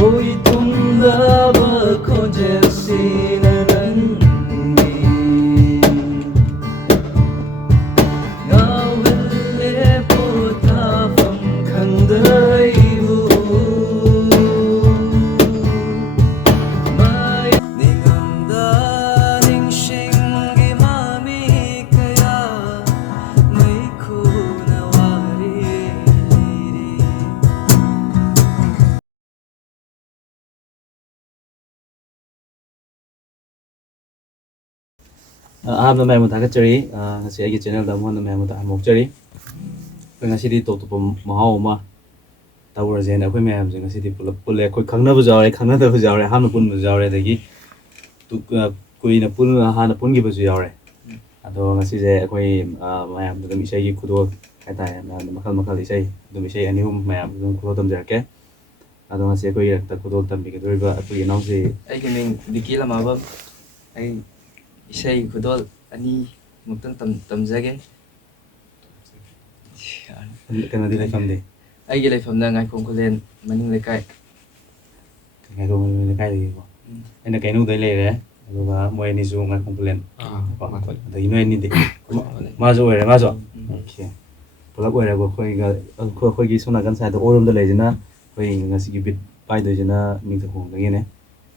Ôi tung la bờ con Chelsea na nắng đi ngao lệ po ta phong khăng đời u mai ningang da ning sing gi mami kaya mai khu na wari liri aham na may chari ngasi agi channel da mo na may mok chari ngasi di top top mahau ma tawar zen akhoi may am ngasi di pul akhoi khangna bu jawre khangna da bu jawre ham na pun bu jawre dagi tu kui na pul ha na pun gi bu jawre ado ngasi je akhoi may am da mi sai gi khudo kai ta na makal makal isai do mi sai ani hum may am dum khudo tam jar ke ado ngasi akhoi ta khudo tam bi ge doi ba akhoi nau se ai cái mình đi kia làm aba ai isai khudol ani muktang tamjage kana di lai fam de ai cái leifam na ngai khong kholen maning lekai ngai ro me kai de ko ena kai nu dai le re ado ga mo ni zu ngai khong plan da ino ni de ma zo re ma zo okay pulak oi ra ko khoi gi sona kan sa da orum da le jina khoi ngasi gi bit pai do jina ming ta khong da ne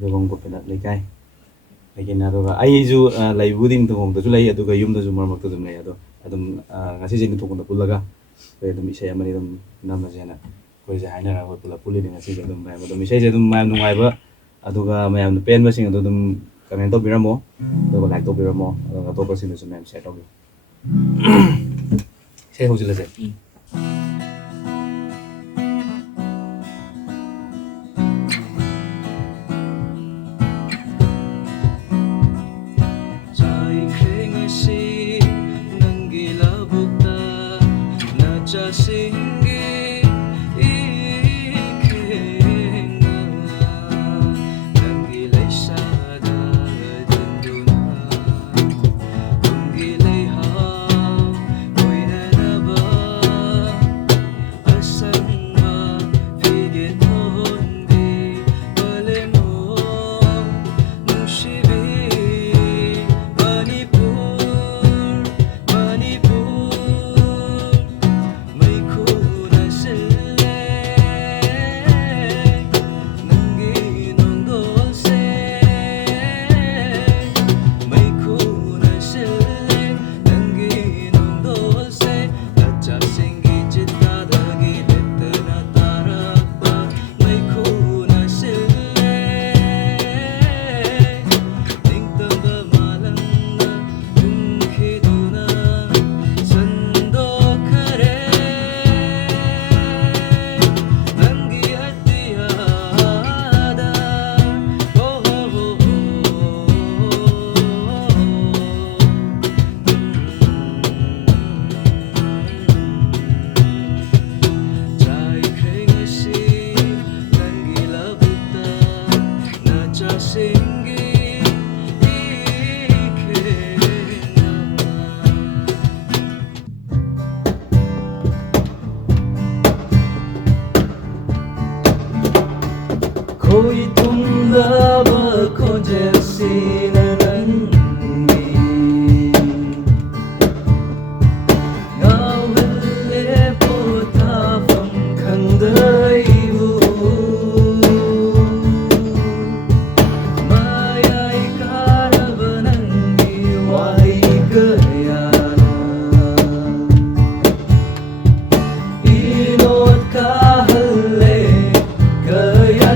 do gong ko pena le kai लेकिन अदुगा आइजु लाइबुदिंग तोंग दजु लाई अदुगा yum दजु मरमक तदुम लाई अदो अदुम ngasi jing tokon da pullaga be dum isai amani dum nam na jena koi ja haina ra pulla pulli ni ngasi dum mai dum isai je dum mai nungai ba aduga mayam pen ba sing adu dum comment to biramo aduga like to biramo aduga to person dum mai share to bi sei hojila je कोई तुम लब को जैसी नंगी गावले पोता फम खंदयु मायाई कारब नंगी Y Guyana इनोट का हल्ले गया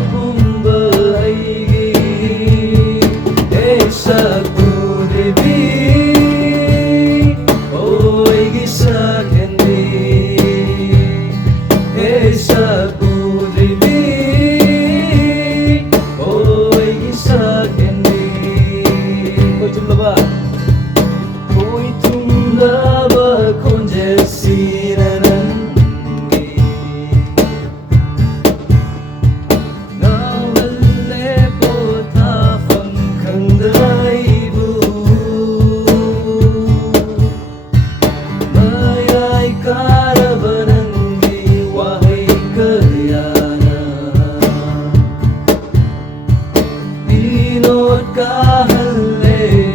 kahale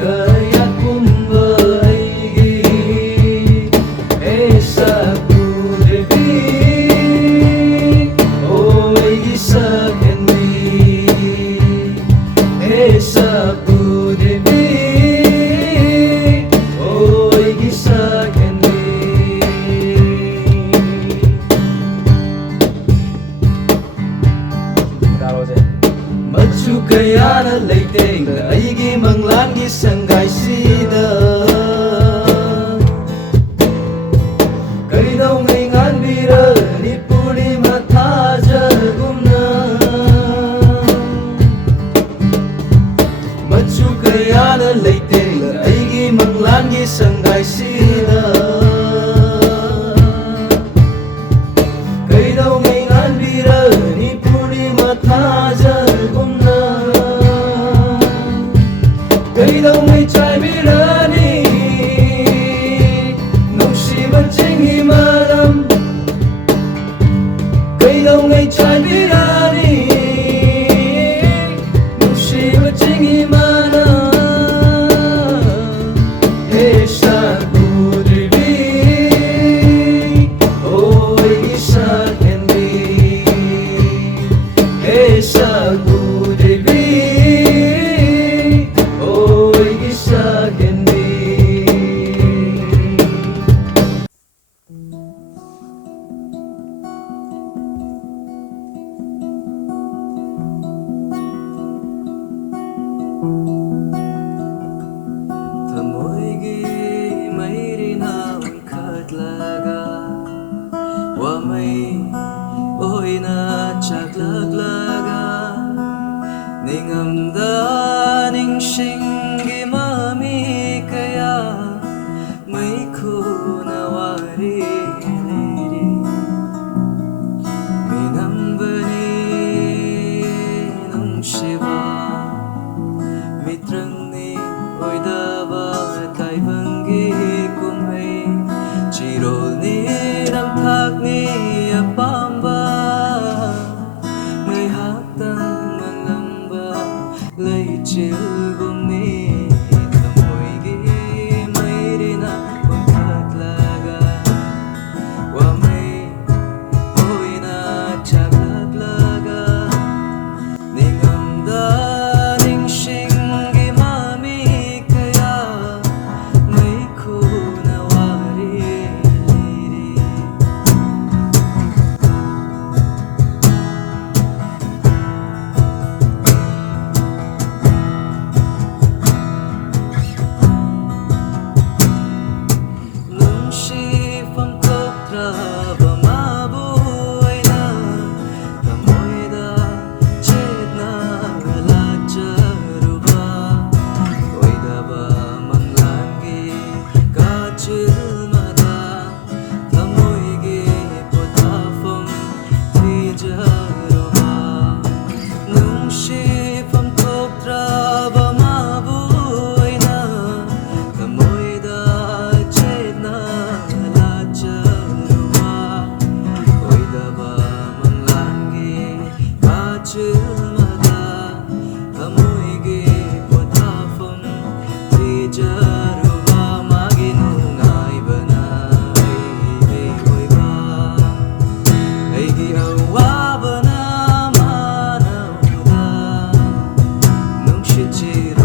kaya kumba aigi esa pudevi o aigi sakani esa pudevi o aigi sakani Machu kayana leiting aigi manglangi sangai sida Kaidau ngai ngan bira ni puri matha jagumna Machu kayana leiting aigi manglangi sangai sida Kaidau ngai ngan bira ni puri matha jagumna Kaidau ngai chai birani Nungsiba chingi maram Kaidau ngai chai birani Nungsiba chingi maram Esa kudribi Oi isa kendi Esa kudribi Oi isa kendi Tamoygi mairina unkatlaga Wamay oina chaklaglaga Ningamda ningshingi mami kaya May kunawari liri Minambani nung shiva Mitrangni oidaba taibangi kumay Chirolni ramthakni apamba May haktang manlamba lay chilgumni Tamoygi mayrina pagkatlaga Wamay oina chaglaglaga Ningamda ningshingi mami kaya May kunawari liri Nung sipam koptraba mabuhay na Tamoyda chedna lagjaruba Oida ba manglangi kachilmada Tamoygi potafam tijaruba Nung sipam koptraba mabuhay na Tamoyda chedna lagjaruba Oida ba manglangi kachilmada Tamoygi potafam tijaruba Maginungay ba na ay oiba Aigi awa ba na manawda Nung shitira